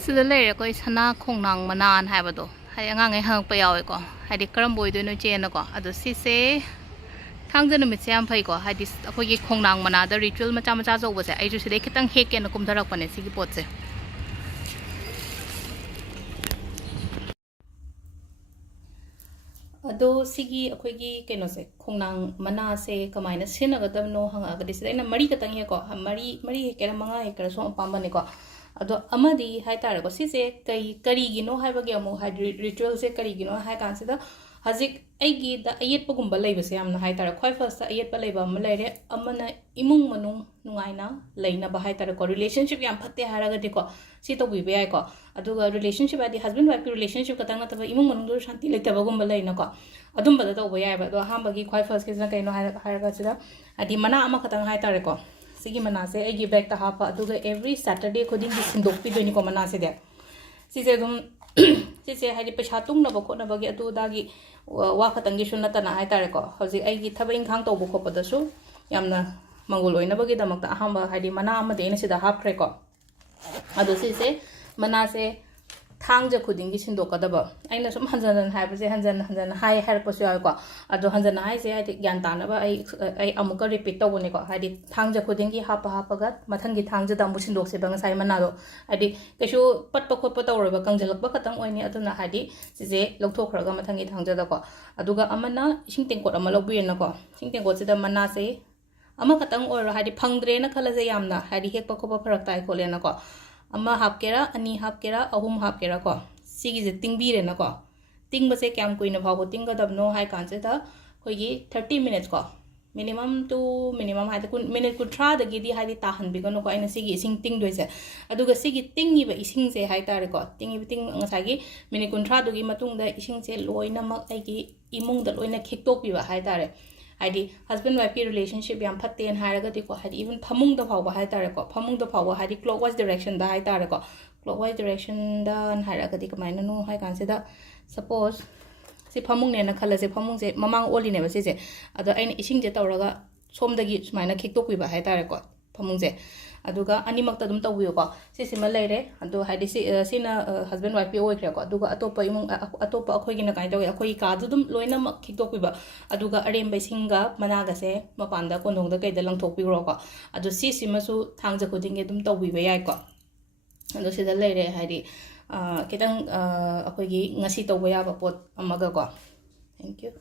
sida leire ko isana khongnang manan haibado hai angangai hangpa yawe ko haidi karam boidoino chena ko ado sise thangja numit se am phai ko haidi akhoi khongnang mana da ritual macha macha jawba se ai ju side khitang hek ken kum dharak pane sigi pot se ado sigi akhoi gi keno se khongnang mana se kamaina sinagadamno hanga ga disida ina mari katang he ko mari he kera manga he kera so pamba ne ko ado amadi hai tare ko sise kai kari gino hai bage amu hai ritual se kari gino hai kan se da hazik aigi da ayet pagumba leiba se amna hai tare khoi first ayet pa leiba am leire amana imung manung nungaina Leinaba hai tare ko relationship yam phatte haraga de ko si to bi be ai ko aduga relationship adi husband wife relationship katang na taba imung manung do shanti leitaba gumba leina ko adum bada to boy ai ba do ham bagi khoi first ke na kaino haraga sida adi mana ama katang hai tare ko sigi mana se aigi bag ta hapa aduga every saturday khuding di sindok pi do ni ko mana se de si se dum si se hai paisa tung na ba kho na bagi atu dagi wa khatang gi shun na ta na hai tare ko hoji aigi thaba inkhang to bu kho pa da su yamna mangul oina bagi damak ta ahamba hai di mana ama de na sida hap kre ko adu si se mana se thangja khuding gi sindok ka da ba aina sum hanjan hai ba se hanjan hai har pa su ko adu hanjan hai se ai gyan ta na ba ai amuka repeat to bone ko hai di thangja khuding gi hapa ga mathang gi thangja da mu sindok se bang sai mana do ai di kesu pat pa khot pa to ro ba kangjalak ba khatang oini aduna hai di si je lokthok khra ga mathang gi thangja da ko aduga amana sing tengkot ama lobi na ko sing tengkot se da mana se ama khatang or hai di phangdre na khala je yamna hai di hek pa khopa pharak tai khole na ko ama hapkera ani hapkera ahum hapkera ko sigi je tingbi re na ko tingba se kyam kuina bhaw tingga dabno hai kan se da khoigi 30 minutes ko minimum to minimum hai kun minute ku thra da gi di hai di ta han bi no ko aina sigi sing ting doi se aduga sigi tingi ba ising se hai tare ko tingi ting ngasai gi minute kun thra du gi matung da ising se loina mak ai gi imung da loina khiktok pi ba hai tare haidi husband wife relationship yam phatte en haraga di ko haidi even phamung da phawa hai tare ko phamung da phawa haidi clockwise direction da hai tare ko clockwise direction da an haraga di kamaina no hai kan se da suppose si phamung ne na khala se phamung se mamang oli ne ba se ado aina ising je tawraga som dagi sumaina khiktok pi ba hai tare ko phamung se aduga animak ta dum tawiyo ko si sima leire ado haidi sina husband wife oi kre ko aduga atopa imung atopa akhoi gi na kai tawi akhoi ka du dum loina mak khiktok pi ba aduga arem bai singa managa se mapanda konong da kai da langthok pi ro ko adu si sima su thangja khuding ge dum tawi ba yai ko ado sida leire haidi kitang akhoi gi ngasi tawa ya ba pot amaga ko thank you